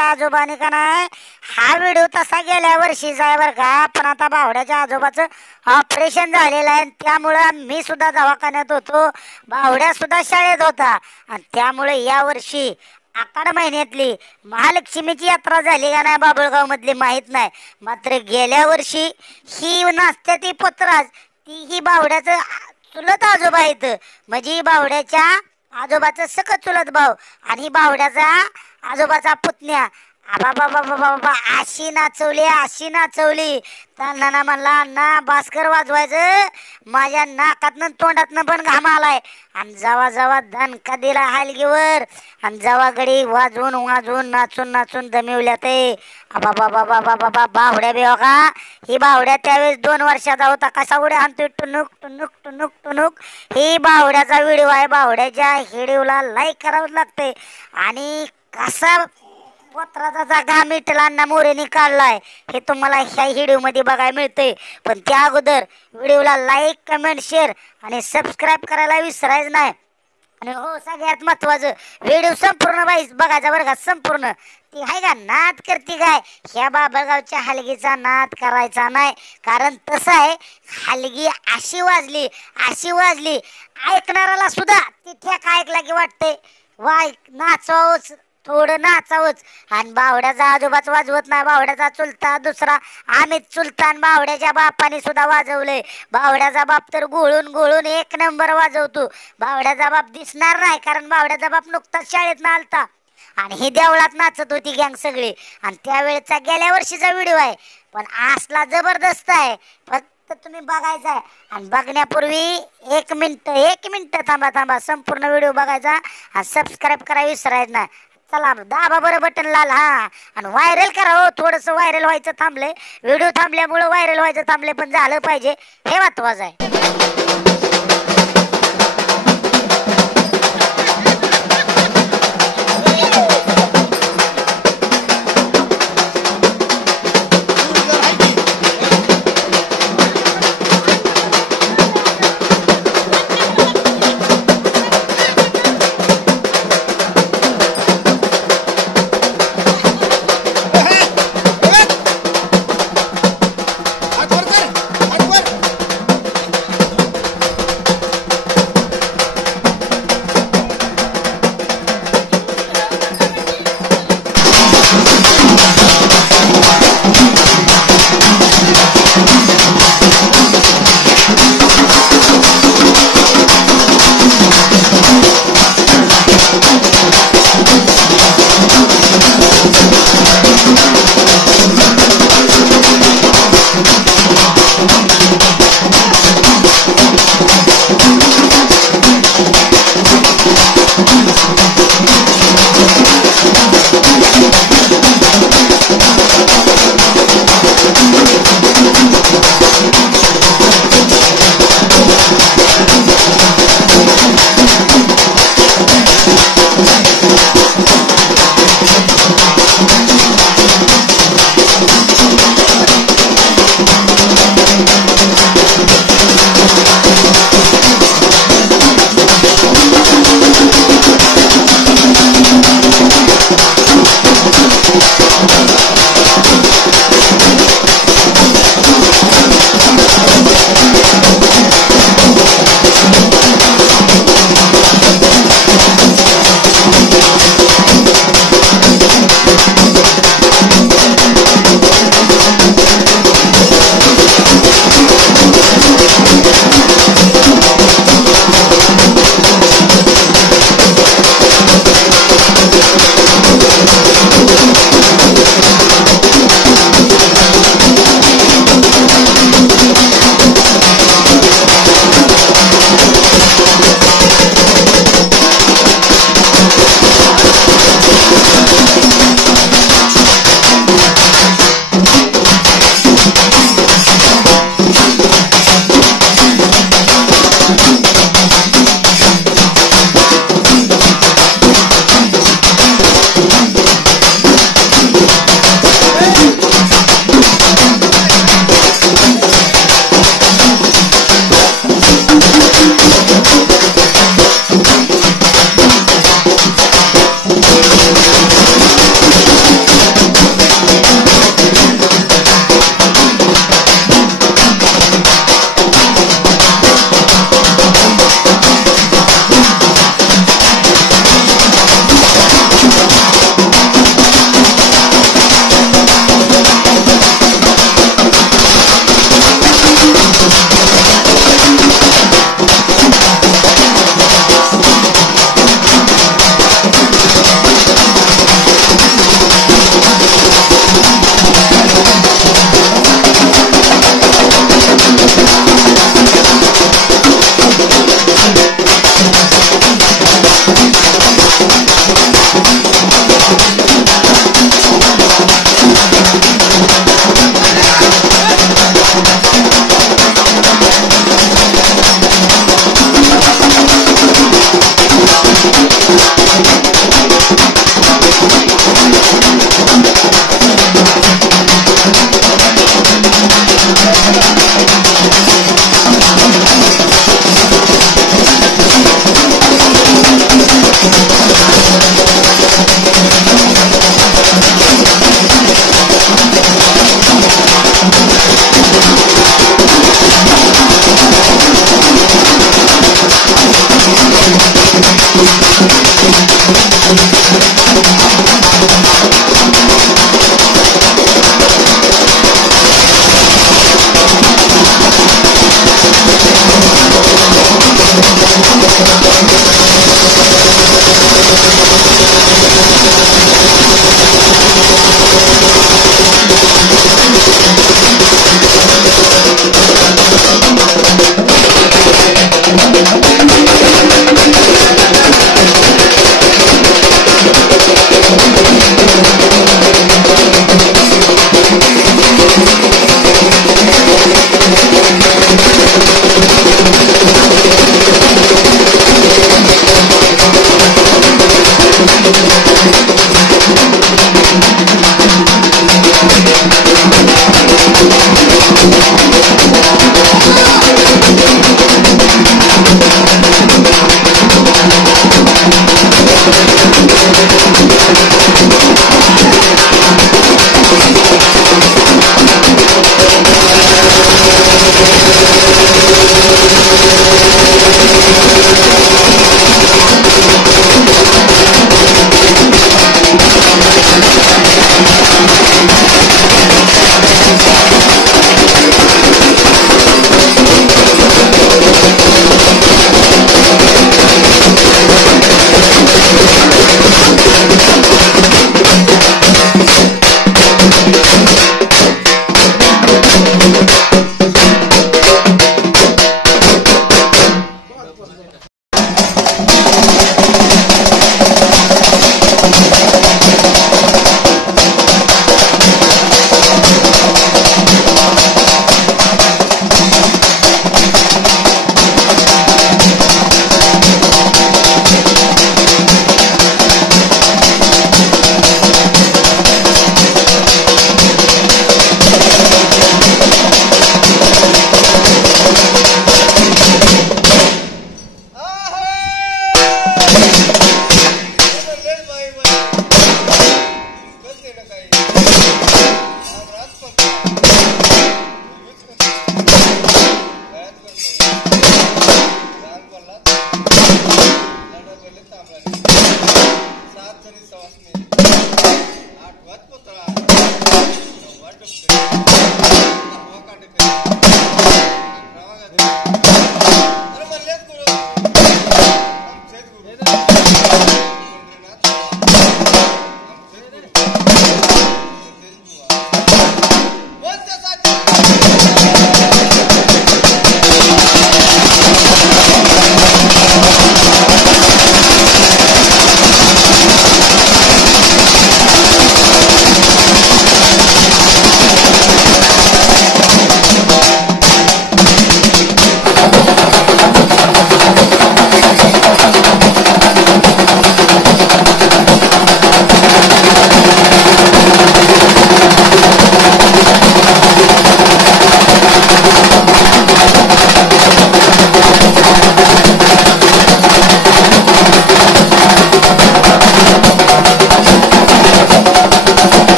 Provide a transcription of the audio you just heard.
आजोबाने का नाही हा व्हिडिओ तसा गेल्या वर्षीचा आहे बरं का, पण आता बावड्याच्या आजोबाचं ऑपरेशन झालेलं आहे त्यामुळं मी सुद्धा दवाखान्यात होतो, बावड्या सुद्धा शाळेत होता आणि त्यामुळे या वर्षी आखाड महिन्यातली महालक्ष्मीची यात्रा झाली का नाही बाबुळगाव मधली माहित नाही, मात्र गेल्या वर्षी ही नाचते ती पत्राज ती ही बावड्याचं चुलत आजोबा आहेत, म्हणजे बावड्याच्या आजोबाचं सकत चुलत भाऊ आणि बावड्याचा आजोबाचा पुतण्या. आबा बाबा बाबा बाबा अशी नाचवली त्यांना म्हणला अण्णा भास्कर वाजवायचं, माझ्या नाकातनं तोंडातनं पण घाम आलाय आणि जवा दणका दिला हलगीवर आणि जवा गडी वाजवून नाचून दमिवल्या ते. आबा बाबा बाबा बाबा बावड्या बी का ही बावड्या त्यावेळेस 2 वर्षाचा होता, कसा उड्या हाणतोय टुनुक टुनुक टुनुक टुनुक. ही बावड्याचा व्हिडिओ आहे, बावड्याच्या व्हिडिओला लाईक करावं लागते आणि कसा पत्राचा घाम मिटला मोरेने काढलाय हे तुम्हाला ह्या व्हिडिओ मध्ये बघायला मिळते. पण त्या अगोदर व्हिडिओला लाईक कमेंट शेअर आणि सबस्क्राईब करायला विसरायचं नाही. आणि हो सगळ्यात महत्वाचं व्हिडिओ संपूर्ण बघायचा बरं का, संपूर्ण ती आहे का नाद करते काय ह्या बाबळगावच्या हलगीचा नाद करायचा नाही, कारण तसं आहे हलगी अशी वाजली ऐकणाऱ्याला सुद्धा ती ठेका ऐकला की वाटते वाय नाचावंच थोडं नाचावंच. आणि बावड्याचा आजोबाच वाजवत नाही, बावड्याचा चुलता दुसरा आम्हीच चुलतान बावड्याच्या बापाने सुद्धा वाजवलंय. बावड्याचा बाप तर गोळून 1 नंबर वाजवतो. बावड्याचा बाप दिसणार नाही कारण बावड्याचा बाप नुकताच शाळेत ना आलता आणि ही देवळात नाचत होती गँग सगळी. आणि त्यावेळेचा गेल्या वर्षीचा व्हिडिओ आहे, पण आसला जबरदस्त आहे, फक्त तुम्ही बघायचा आहे. आणि बघण्यापूर्वी 1 मिनिट थांबा संपूर्ण व्हिडिओ बघायचा आणि सबस्क्राईब करायला विसरायचं नाही. चला दाबा बरं बटन लाल हा आणि व्हायरल करा हो, थोडंसं व्हायरल व्हायचं थांबलंय, व्हिडिओ थांबल्यामुळे व्हायरल व्हायचं थांबले, पण झालं पाहिजे हे महत्वाचं आहे.